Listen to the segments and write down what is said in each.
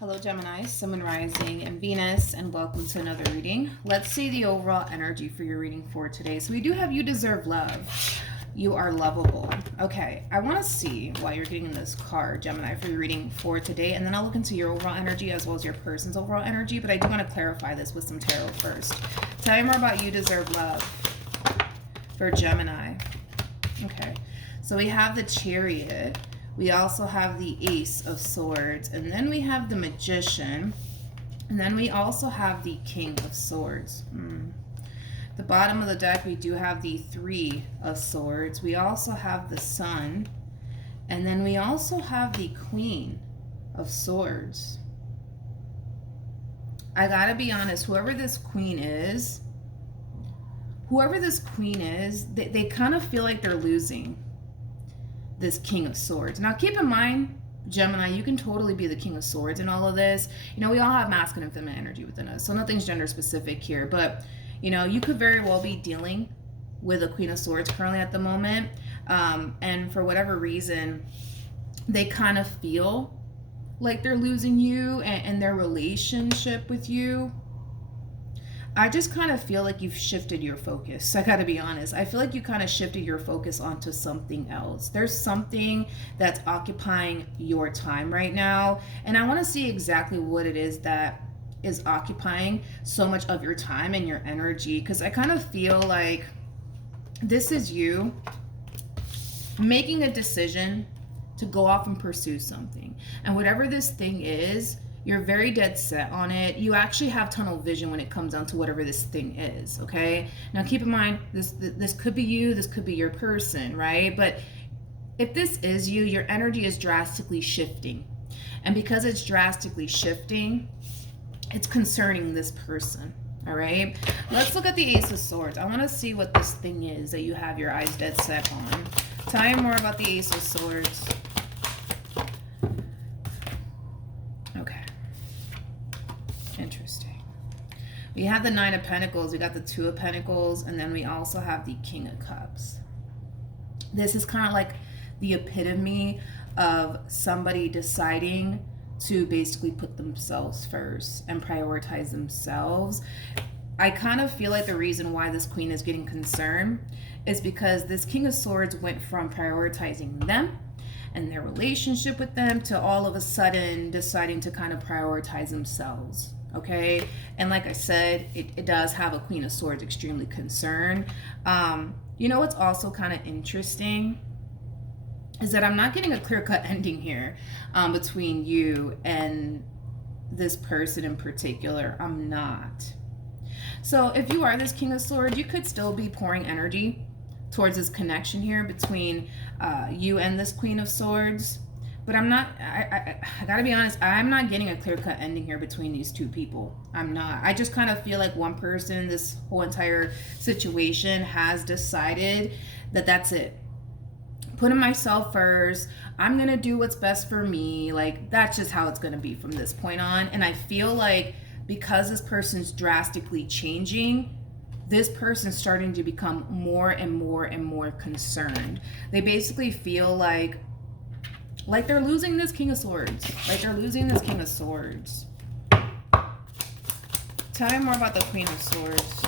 Hello, Gemini, Sun, Moon, Rising, and Venus, and welcome to another reading. Let's see the overall energy for your reading for today. So we do have you deserve love. You are lovable. Okay, I want to see why you're getting this card, Gemini, for your reading for today, and then I'll look into your overall energy as well as your person's overall energy, but I do want to clarify this with some tarot first. Tell me more about you deserve love for Gemini. Okay, so we have the Chariot. We also have the Ace of Swords, and then we have the Magician, and then we also have the King of Swords. The bottom of the deck, we do have the Three of Swords. We also have the Sun, and then we also have the Queen of Swords. I gotta be honest, whoever this queen is, they kind of feel like they're losing this King of Swords. Now keep in mind, Gemini, you can totally be the King of Swords in all of this. You know, we all have masculine and feminine energy within us, so nothing's gender specific here, but you know, you could very well be dealing with a Queen of Swords currently at the moment, and for whatever reason, they kind of feel like they're losing you and their relationship with you. I just kind of feel like you've shifted your focus. I gotta be honest. I feel like you kind of shifted your focus onto something else. There's something that's occupying your time right now. And I want to see exactly what it is that is occupying so much of your time and your energy. Because I kind of feel like this is you making a decision to go off and pursue something. And whatever this thing is, you're very dead set on it. You actually have tunnel vision when it comes down to whatever this thing is, okay? Now keep in mind, this could be you, this could be your person, right? But if this is you, your energy is drastically shifting. And because it's drastically shifting, it's concerning this person, all right? Let's look at the Ace of Swords. I want to see what this thing is that you have your eyes dead set on. Tell me more about the Ace of Swords. Interesting. We have the Nine of Pentacles, we got the Two of Pentacles, and then we also have the King of Cups. This is kind of like the epitome of somebody deciding to basically put themselves first and prioritize themselves. I kind of feel like the reason why this queen is getting concerned is because this King of Swords went from prioritizing them and their relationship with them to all of a sudden deciding to kind of prioritize themselves. Okay, and like I said, it does have a Queen of Swords extremely concerned. You know what's also kind of interesting is that I'm not getting a clear-cut ending here between you and this person in particular. I'm not. So if you are this King of Swords, you could still be pouring energy towards this connection here between you and this Queen of Swords. But I'm not, I gotta be honest, I'm not getting a clear-cut ending here between these two people. I'm not. I just kind of feel like one person, this whole entire situation, has decided that that's it. Putting myself first, I'm gonna do what's best for me. Like, that's just how it's gonna be from this point on. And I feel like because this person's drastically changing, this person's starting to become more and more and more concerned. They basically feel like they're losing this King of Swords. Like they're losing this King of Swords. Tell me more about the Queen of Swords.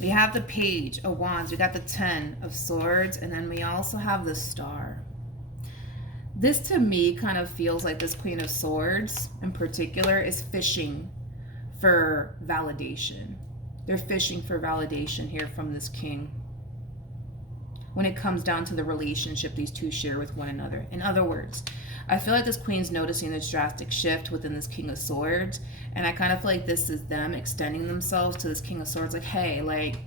We have the Page of Wands. We got the Ten of Swords. And then we also have the Star. This to me kind of feels like this Queen of Swords in particular is fishing for validation. They're fishing for validation here from this king when it comes down to the relationship these two share with one another. In other words, I feel like this queen's noticing this drastic shift within this King of Swords, and I kind of feel like this is them extending themselves to this King of Swords, like, hey, like,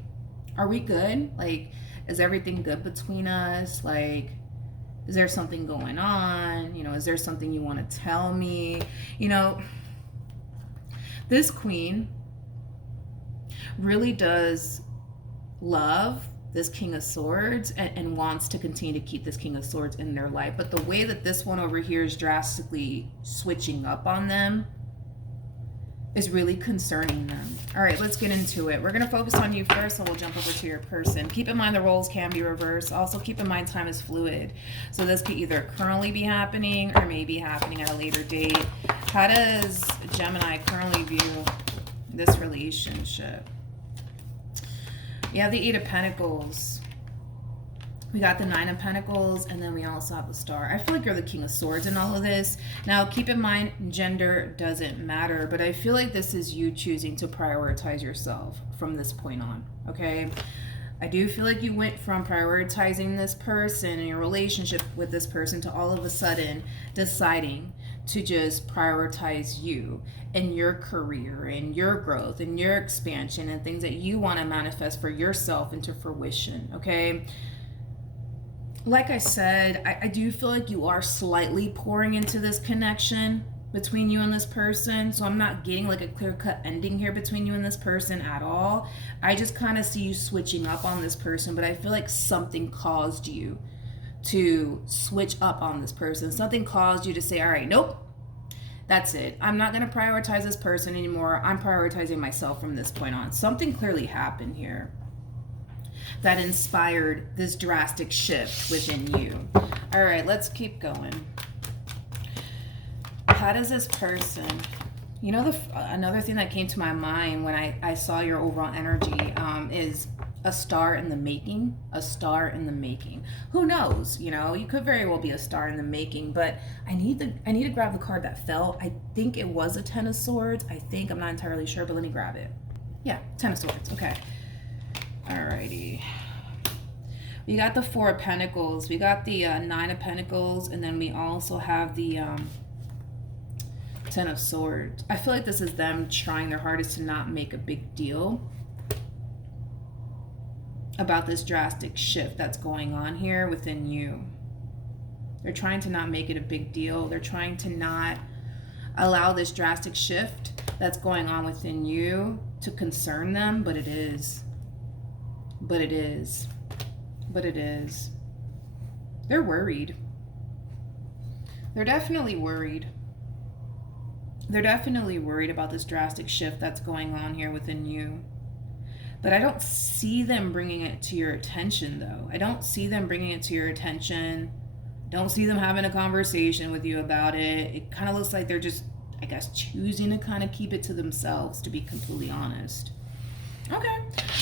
are we good? Like, is everything good between us? Like, is there something going on? You know, is there something you want to tell me? You know, this queen really does love this King of Swords and wants to continue to keep this King of Swords in their life. But the way that this one over here is drastically switching up on them is really concerning them. All right, let's get into it. We're going to focus on you first, so we'll jump over to your person. Keep in mind the roles can be reversed. Also keep in mind time is fluid. So this could either currently be happening or maybe happening at a later date. How does Gemini currently view this relationship? You have the Eight of Pentacles. We got the Nine of Pentacles, and then we also have the Star. I feel like you're the King of Swords in all of this. Now, keep in mind, gender doesn't matter, but I feel like this is you choosing to prioritize yourself from this point on, okay? I do feel like you went from prioritizing this person and your relationship with this person to all of a sudden deciding to just prioritize you and your career and your growth and your expansion and things that you want to manifest for yourself into fruition, okay? Like I said, I do feel like you are slightly pouring into this connection between you and this person. So I'm not getting like a clear-cut ending here between you and this person at all. I just kind of see you switching up on this person, but I feel like something caused you to switch up on this person. Something caused you to say, all right, nope, that's it. I'm not going to prioritize this person anymore. I'm prioritizing myself from this point on. Something clearly happened here that inspired this drastic shift within you. All right, let's keep going. How does this person, you know, another thing that came to my mind when I saw your overall energy is a star in the making. A star in the making. Who knows? You know, you could very well be a star in the making, but I need to grab the card that fell. I think it was a Ten of Swords. I'm not entirely sure, but let me grab it. Yeah, Ten of Swords. Okay. Alrighty. We got the Four of Pentacles. We got the Nine of Pentacles, and then we also have the Ten of Swords. I feel like this is them trying their hardest to not make a big deal about this drastic shift that's going on here within you. They're trying to not make it a big deal. They're trying to not allow this drastic shift that's going on within you to concern them, but it is. But it is. But it is. They're worried. They're definitely worried. They're definitely worried about this drastic shift that's going on here within you. But I don't see them bringing it to your attention, though. I don't see them bringing it to your attention. Don't see them having a conversation with you about it. It kind of looks like they're just, I guess, choosing to kind of keep it to themselves, to be completely honest. Okay,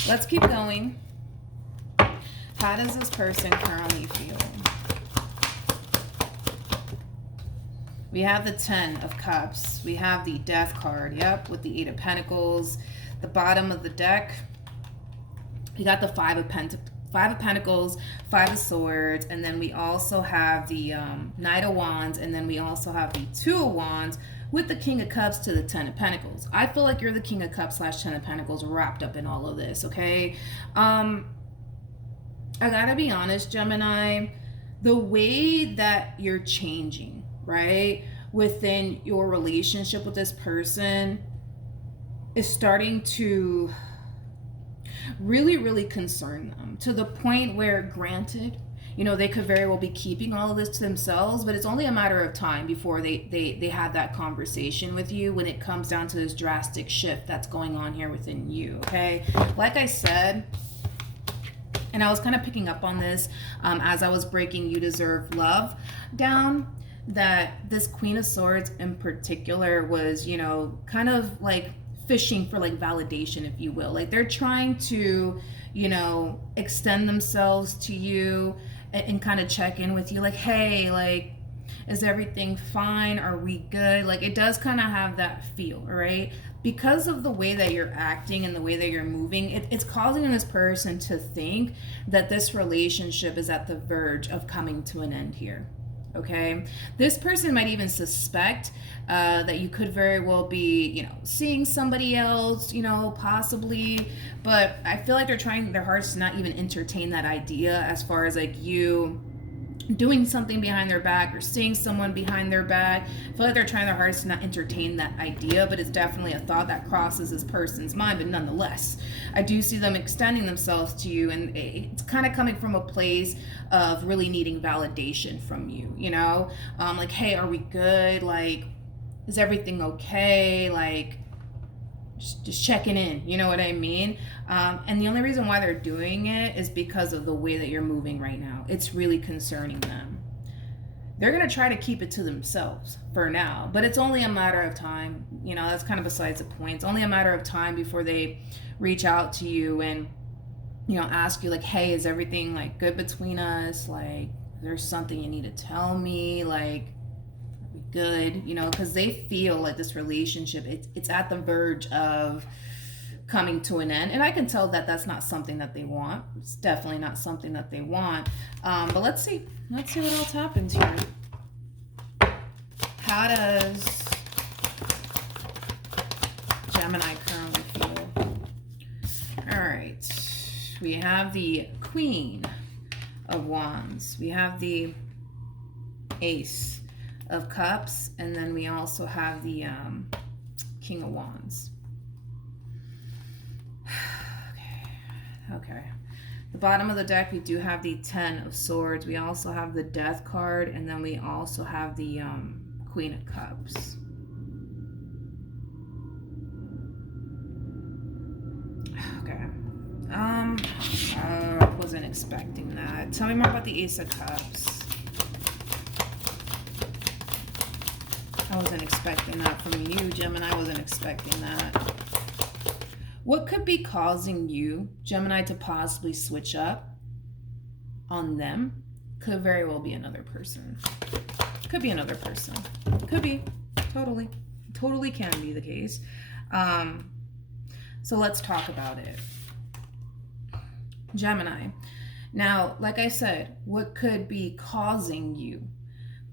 let's keep going. How does this person currently feel? We have the Ten of Cups. We have the Death card, yep, with the Eight of Pentacles. The bottom of the deck, we got the Five of Pentacles, Five of Swords, and then we also have the Knight of Wands, and then we also have the Two of Wands with the King of Cups to the Ten of Pentacles. I feel like you're the King of Cups / Ten of Pentacles wrapped up in all of this, okay? I gotta be honest, Gemini, the way that you're changing, right, within your relationship with this person is starting to really, really concern them, to the point where, granted, you know, they could very well be keeping all of this to themselves, but it's only a matter of time before they have that conversation with you when it comes down to this drastic shift that's going on here within you, okay? Like I said, and I was kind of picking up on this as I was breaking You Deserve Love down, that this Queen of Swords in particular was, you know, kind of like fishing for like validation, if you will. Like they're trying to, you know, extend themselves to you and kind of check in with you. Like, hey, like, is everything fine? Are we good? Like it does kind of have that feel, right? Because of the way that you're acting and the way that you're moving, it's causing this person to think that this relationship is at the verge of coming to an end here, okay? This person might even suspect that you could very well be, you know, seeing somebody else, you know, possibly, but I feel like they're trying their hardest to not even entertain that idea as far as like you doing something behind their back or seeing someone behind their back. I feel like they're trying their hardest to not entertain that idea, but it's definitely a thought that crosses this person's mind. But nonetheless, I do see them extending themselves to you, and it's kind of coming from a place of really needing validation from you, you know? Like, hey, are we good? Like, is everything okay? Like, just checking in, you know what I mean? And the only reason why they're doing it is because of the way that you're moving right now. It's really concerning them. They're going to try to keep it to themselves for now, but it's only a matter of time. You know, that's kind of besides the point. It's only a matter of time before they reach out to you and, you know, ask you like, hey, is everything like good between us? Like, there's something you need to tell me? Like, are we good? You know, because they feel like this relationship, it's at the verge of coming to an end, and I can tell that that's not something that they want. It's definitely not something that they want. But let's see what else happens here. How does Gemini currently feel? All right, we have the Queen of Wands, we have the Ace of Cups, and then we also have the King of Wands. Okay. The bottom of the deck, we do have the Ten of Swords. We also have the Death card, and then we also have the Queen of Cups. Okay. I wasn't expecting that. Tell me more about the Ace of Cups. I wasn't expecting that from you, Gemini. I wasn't expecting that. What could be causing you, Gemini, to possibly switch up on them could very well be another person. Could be another person. Could be. Totally can be the case. So let's talk about it. Gemini. Now, like I said, what could be causing you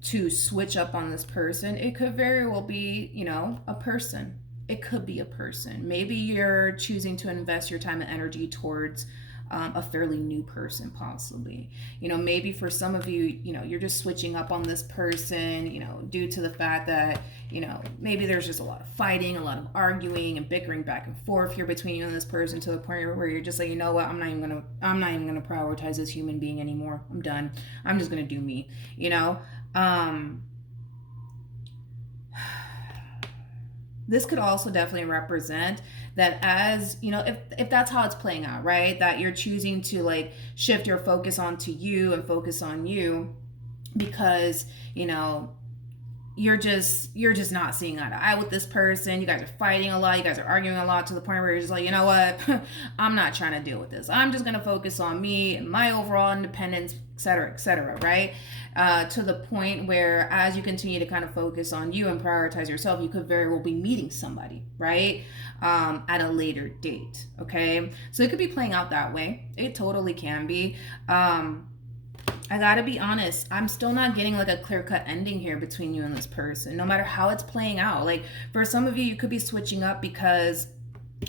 to switch up on this person? It could very well be, you know, a person. It could be a person. Maybe you're choosing to invest your time and energy towards a fairly new person, possibly. You know, maybe for some of you, you know, you're just switching up on this person, you know, due to the fact that, you know, maybe there's just a lot of fighting, a lot of arguing and bickering back and forth here between you and this person, to the point where you're just like, you know what, I'm not even gonna prioritize this human being anymore. I'm done. I'm just gonna do me, you know. This could also definitely represent that, as you know, if that's how it's playing out, right, that you're choosing to like shift your focus onto you and focus on you because, you know, you're just not seeing eye to eye with this person. You guys are fighting a lot, you guys are arguing a lot, to the point where you're just like, you know what, I'm not trying to deal with this. I'm just going to focus on me and my overall independence, etc., right? To the point where, as you continue to kind of focus on you and prioritize yourself, you could very well be meeting somebody, right, at a later date. Okay, so it could be playing out that way. It totally can be. I gotta be honest, I'm still not getting like a clear-cut ending here between you and this person, no matter how it's playing out. Like, for some of you, you could be switching up because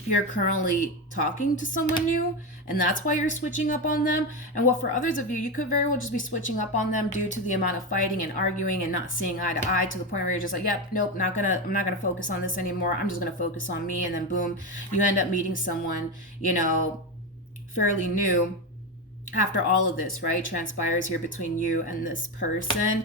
you're currently talking to someone new, and that's why you're switching up on them. And what for others of you, you could very well just be switching up on them due to the amount of fighting and arguing and not seeing eye to eye, to the point where you're just like, yep, nope, I'm not gonna focus on this anymore. I'm just gonna focus on me. And then boom, you end up meeting someone, you know, fairly new after all of this, right, transpires here between you and this person.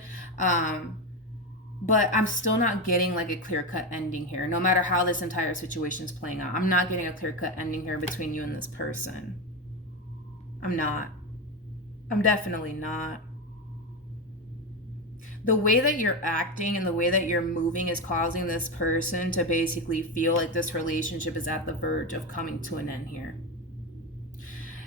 But I'm still not getting like a clear-cut ending here, no matter how this entire situation is playing out. I'm not getting a clear-cut ending here between you and this person. I'm not. I'm definitely not. The way that you're acting and the way that you're moving is causing this person to basically feel like this relationship is at the verge of coming to an end here.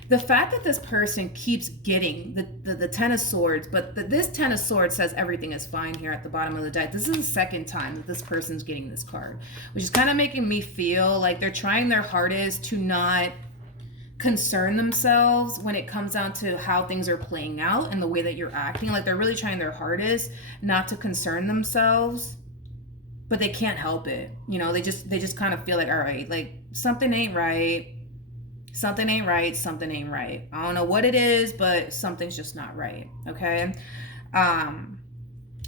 The fact that this person keeps getting the Ten of Swords, but this Ten of Swords says everything is fine here at the bottom of the deck. This is the second time that this person's getting this card, which is kind of making me feel like they're trying their hardest to not concern themselves when it comes down to how things are playing out and the way that you're acting. Like, they're really trying their hardest not to concern themselves, but they can't help it. You know, they just kind of feel like, all right, like something ain't right. Something ain't right. I don't know what it is, but something's just not right. Okay.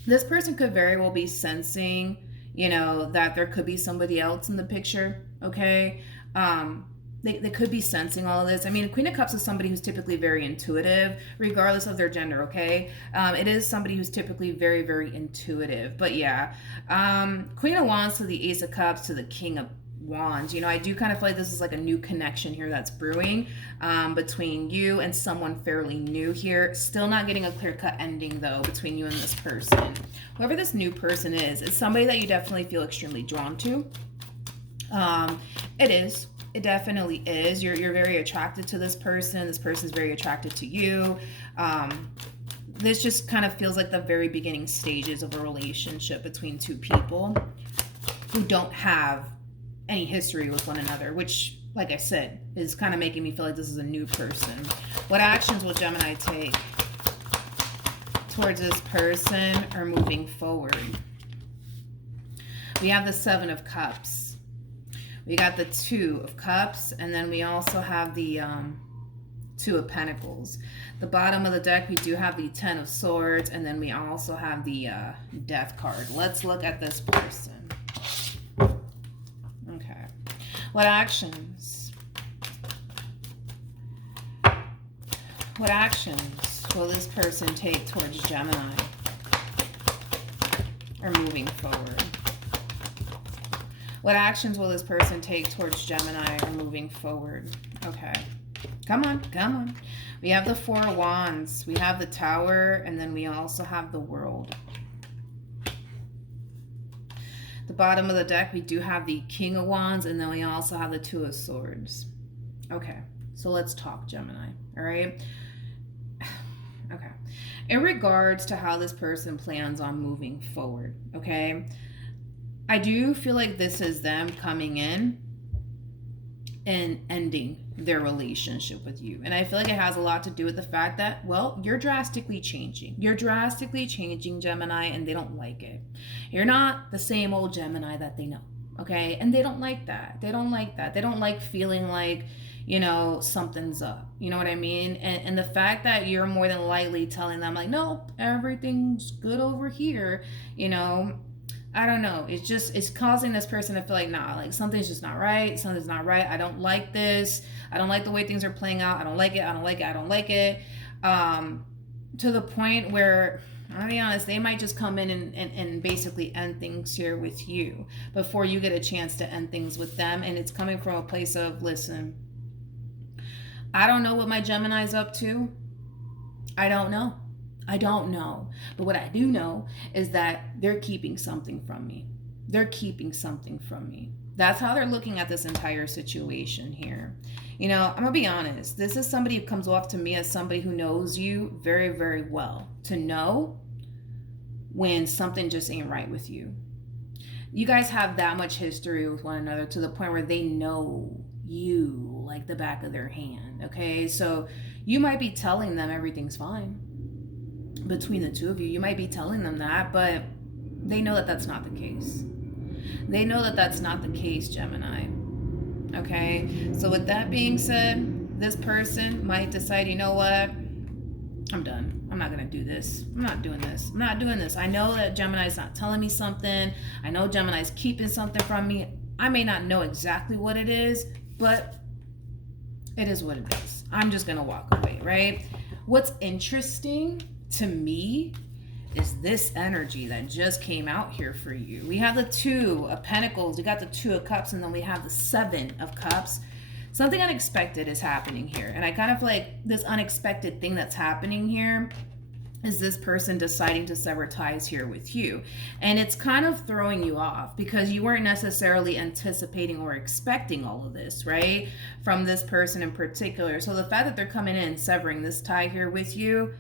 This person could very well be sensing, you know, that there could be somebody else in the picture. Okay. They could be sensing all of this. I mean, Queen of Cups is somebody who's typically very intuitive, regardless of their gender, okay? It is somebody who's typically very, very intuitive. But yeah, Queen of Wands to the Ace of Cups to the King of Wands. You know, I do kind of feel like this is like a new connection here that's brewing between you and someone fairly new here. Still not getting a clear-cut ending, though, between you and this person. Whoever this new person is, it's somebody that you definitely feel extremely drawn to. It is. It definitely is. You're very attracted to this person. This person's very attracted to you. This just kind of feels like the very beginning stages of a relationship between two people who don't have any history with one another, which, like I said, is kind of making me feel like this is a new person. What actions will Gemini take towards this person or moving forward? We have the Seven of Cups. We got the Two of Cups, and then we also have the Two of Pentacles. The bottom of the deck, we do have the Ten of Swords, and then we also have the Death card. Let's look at this person. Okay. What actions? What actions will this person take towards Gemini or moving forward? What actions will this person take towards Gemini or moving forward? Okay. Come on, come on. We have the Four of Wands. We have the Tower, and then we also have the World. The bottom of the deck, we do have the King of Wands, and then we also have the Two of Swords. Okay, so let's talk, Gemini, all right? Okay. In regards to how this person plans on moving forward, okay? I do feel like this is them coming in and ending their relationship with you. And I feel like it has a lot to do with the fact that, well, you're drastically changing. You're drastically changing, Gemini, and they don't like it. You're not the same old Gemini that they know, okay? And they don't like that. They don't like that. They don't like feeling like, you know, something's up. You know what I mean? And the fact that you're more than likely telling them, like, no, everything's good over here, you know, I don't know. It's causing this person to feel like, nah, like something's just not right. Something's not right. I don't like this. I don't like the way things are playing out. I don't like it. I don't like it. I don't like it. To the point where, I'll be honest, they might just come in and basically end things here with you before you get a chance to end things with them. And it's coming from a place of, listen, I don't know what my Gemini's up to. I don't know. I don't know. But what I do know is that they're keeping something from me. They're keeping something from me. That's how they're looking at this entire situation here. You know, I'm going to be honest. This is somebody who comes off to me as somebody who knows you very, very well. To know when something just ain't right with you. You guys have that much history with one another to the point where they know you like the back of their hand. Okay? So you might be telling them everything's fine. Between the two of you, you might be telling them that, but they know that that's not the case. They know that that's not the case, Gemini. Okay? So with that being said, this person might decide, you know what? I'm done. I'm not going to do this. I'm not doing this. I'm not doing this. I know that Gemini's not telling me something. I know Gemini's keeping something from me. I may not know exactly what it is, but it is what it is. I'm just going to walk away, right? What's interesting to me is this energy that just came out here for you. We have the Two of Pentacles, we got the Two of Cups, and then we have the Seven of Cups. Something unexpected is happening here. And I kind of feel like this unexpected thing that's happening here is this person deciding to sever ties here with you. And it's kind of throwing you off because you weren't necessarily anticipating or expecting all of this, right? From this person in particular. So the fact that they're coming in and severing this tie here with you,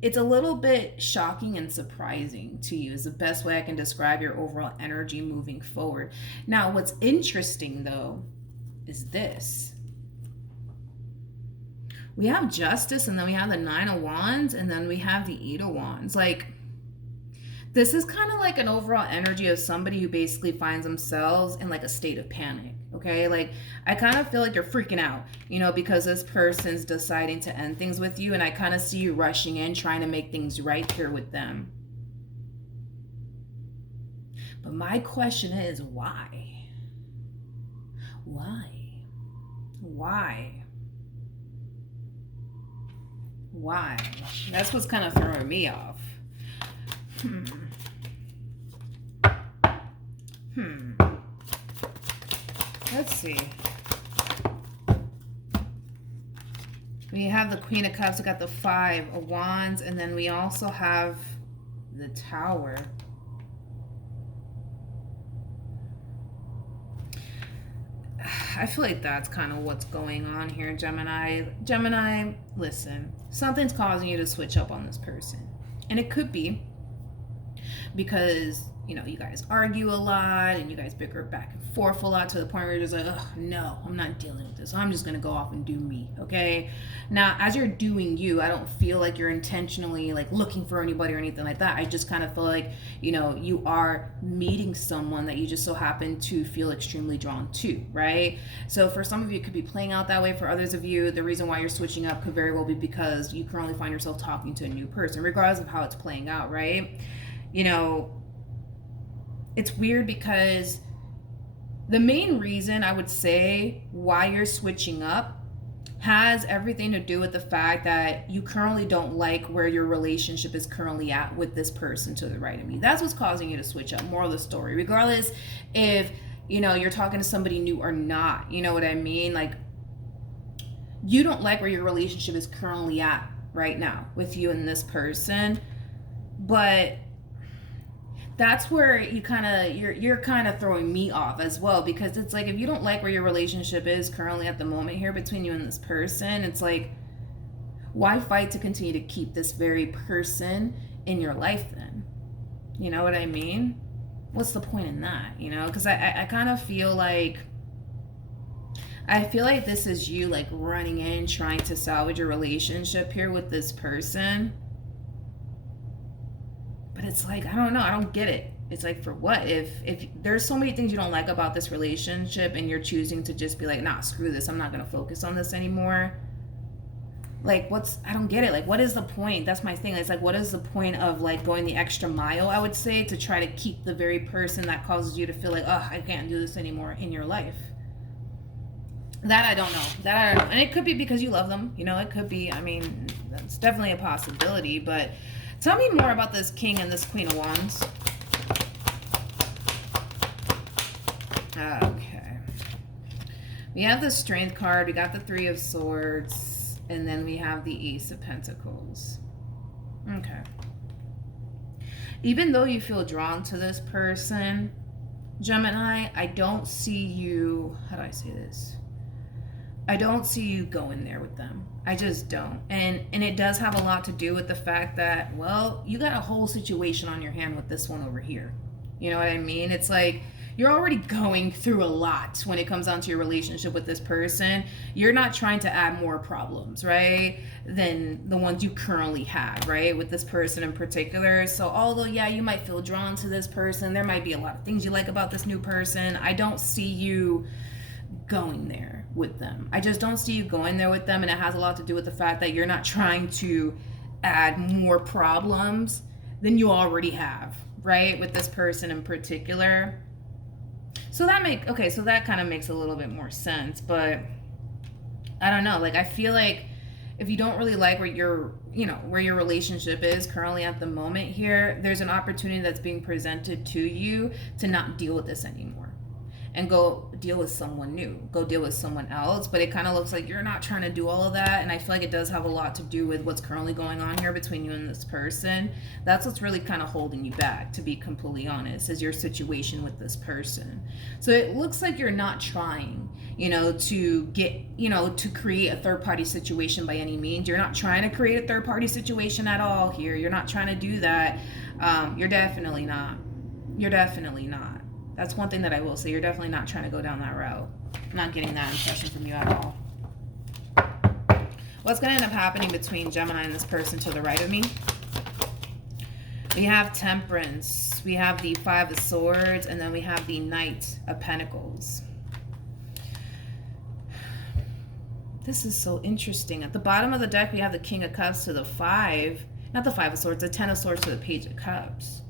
it's a little bit shocking and surprising to you is the best way I can describe your overall energy moving forward. Now, what's interesting though is this. We have Justice, and then we have the Nine of Wands, and then we have the Eight of Wands. Like, this is kind of like an overall energy of somebody who basically finds themselves in like a state of panic. Okay, like I kind of feel like you're freaking out, you know, because this person's deciding to end things with you, and I kind of see you rushing in, trying to make things right here with them. But my question is, why? Why? Why? Why? That's what's kind of throwing me off. let's see. We have the Queen of Cups, we got the Five of Wands, and then we also have the Tower. I feel like that's kind of what's going on here, Gemini. Gemini, listen, something's causing you to switch up on this person. And it could be because, you know, you guys argue a lot and you guys bicker back and forth a lot to the point where you're just like, oh, no, I'm not dealing with this. I'm just going to go off and do me, okay? Now, as you're doing you, I don't feel like you're intentionally, like, looking for anybody or anything like that. I just kind of feel like, you know, you are meeting someone that you just so happen to feel extremely drawn to, right? So for some of you, it could be playing out that way. For others of you, the reason why you're switching up could very well be because you currently find yourself talking to a new person, regardless of how it's playing out, right? You know, it's weird because the main reason I would say why you're switching up has everything to do with the fact that you currently don't like where your relationship is currently at with this person to the right of me. That's what's causing you to switch up. Moral of the story, regardless if, you know, you're talking to somebody new or not, you know what I mean? Like, you don't like where your relationship is currently at right now with you and this person, but that's where you kind of you're kind of throwing me off as well, because it's like, if you don't like where your relationship is currently at the moment here between you and this person, it's like, why fight to continue to keep this very person in your life then? You know what I mean? What's the point in that? You know, because I kind of feel like this is you like running in trying to salvage your relationship here with this person. But it's like, I don't know, I don't get it. It's like, for what? If there's so many things you don't like about this relationship and you're choosing to just be like, nah, screw this, I'm not gonna focus on this anymore. Like, I don't get it. Like, what is the point? That's my thing. It's like, what is the point of like going the extra mile, I would say, to try to keep the very person that causes you to feel like, oh, I can't do this anymore in your life? That I don't know. And it could be because you love them. You know, it could be, I mean, that's definitely a possibility, but tell me more about this King and this Queen of Wands. Okay. We have the Strength card. We got the Three of Swords. And then we have the Ace of Pentacles. Okay. Even though you feel drawn to this person, Gemini, I don't see you... How do I say this? I don't see you going there with them. I just don't. And it does have a lot to do with the fact that, well, you got a whole situation on your hand with this one over here. You know what I mean? It's like, you're already going through a lot when it comes down to your relationship with this person. You're not trying to add more problems, right, than the ones you currently have, right, with this person in particular. So although, yeah, you might feel drawn to this person, there might be a lot of things you like about this new person, I don't see you going there with them. I just don't see you going there with them, and it has a lot to do with the fact that you're not trying to add more problems than you already have, right, with this person in particular. So that kind of makes a little bit more sense, but I don't know, like, I feel like if you don't really like where your relationship is currently at the moment here, there's an opportunity that's being presented to you to not deal with this anymore and go deal with someone new, go deal with someone else. But it kind of looks like you're not trying to do all of that, and I feel like it does have a lot to do with what's currently going on here between you and this person. That's what's really kind of holding you back, to be completely honest, is your situation with this person. So it looks like you're not trying, to create a third-party situation by any means. You're not trying to create a third-party situation at all here. You're not trying to do that. You're definitely not. That's one thing that I will say. You're definitely not trying to go down that route. I'm not getting that impression from you at all. What's going to end up happening between Gemini and this person to the right of me? We have Temperance. We have the Five of Swords. And then we have the Knight of Pentacles. This is so interesting. At the bottom of the deck, we have the King of Cups to the Five. Not the Five of Swords. The Ten of Swords to the Page of Cups.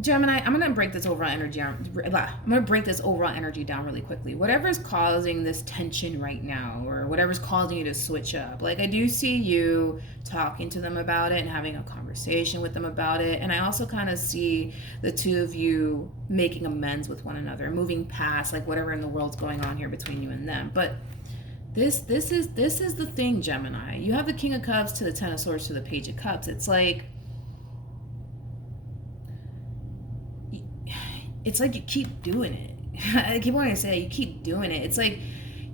Gemini, I'm gonna break this overall energy down. I'm gonna break this overall energy down really quickly. Whatever's causing this tension right now, or whatever's causing you to switch up, like I do see you talking to them about it and having a conversation with them about it, and I also kind of see the two of you making amends with one another, moving past like whatever in the world's going on here between you and them. But this is the thing, Gemini. You have the King of Cups to the Ten of Swords to the Page of Cups. It's like you keep doing it. I keep wanting to say you keep doing it. It's like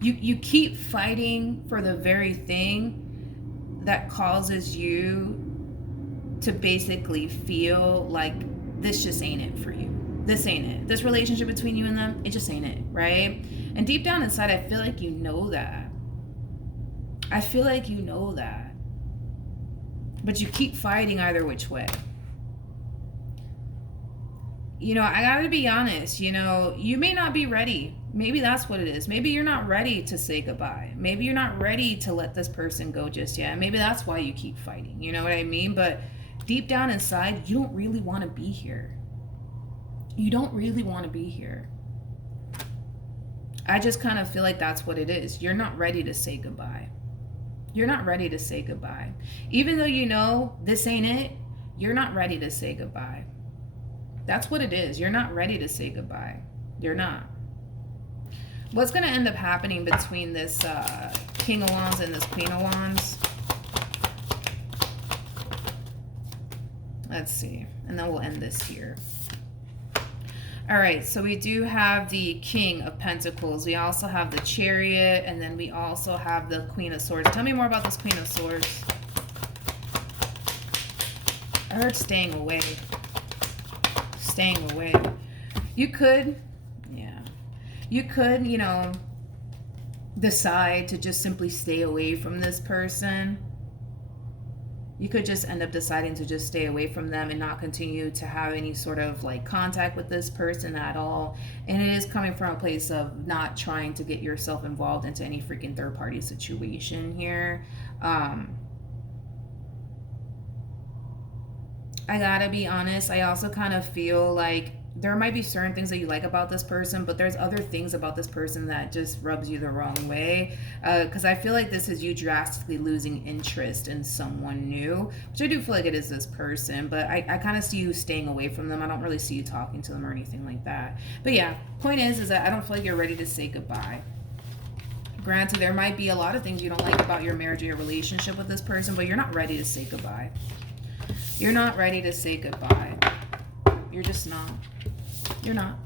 you keep fighting for the very thing that causes you to basically feel like this just ain't it for you. This ain't it. This relationship between you and them, it just ain't it, right? And deep down inside, I feel like you know that. I feel like you know that. But you keep fighting either which way. You know, I gotta be honest, you know, you may not be ready. Maybe that's what it is. Maybe you're not ready to say goodbye. Maybe you're not ready to let this person go just yet. Maybe that's why you keep fighting. You know what I mean? But deep down inside, you don't really want to be here. You don't really want to be here. I just kind of feel like that's what it is. You're not ready to say goodbye. You're not ready to say goodbye. Even though you know this ain't it, you're not ready to say goodbye. That's what it is. You're not ready to say goodbye. You're not. What's going to end up happening between this King of Wands and this Queen of Wands? Let's see. And then we'll end this here. All right. So we do have the King of Pentacles. We also have the Chariot. And then we also have the Queen of Swords. Tell me more about this Queen of Swords. I heard staying away. Staying away. You could, you could, you know, decide to just simply stay away from this person. You could just end up deciding to just stay away from them and not continue to have any sort of like contact with this person at all. And it is coming from a place of not trying to get yourself involved into any freaking third party situation here. I gotta be honest, I also kind of feel like there might be certain things that you like about this person, but there's other things about this person that just rubs you the wrong way. Because I feel like this is you drastically losing interest in someone new, which I do feel like it is this person, but I kind of see you staying away from them. I don't really see you talking to them or anything like that. But yeah, point is that I don't feel like you're ready to say goodbye. Granted, there might be a lot of things you don't like about your marriage or your relationship with this person, but you're not ready to say goodbye. You're not ready to say goodbye. You're just not. You're not.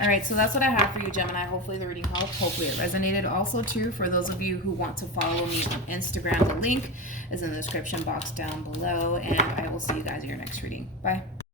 All right, so that's what I have for you, Gemini. Hopefully the reading helped. Hopefully it resonated. Also, too, for those of you who want to follow me on Instagram, the link is in the description box down below. And I will see you guys in your next reading. Bye.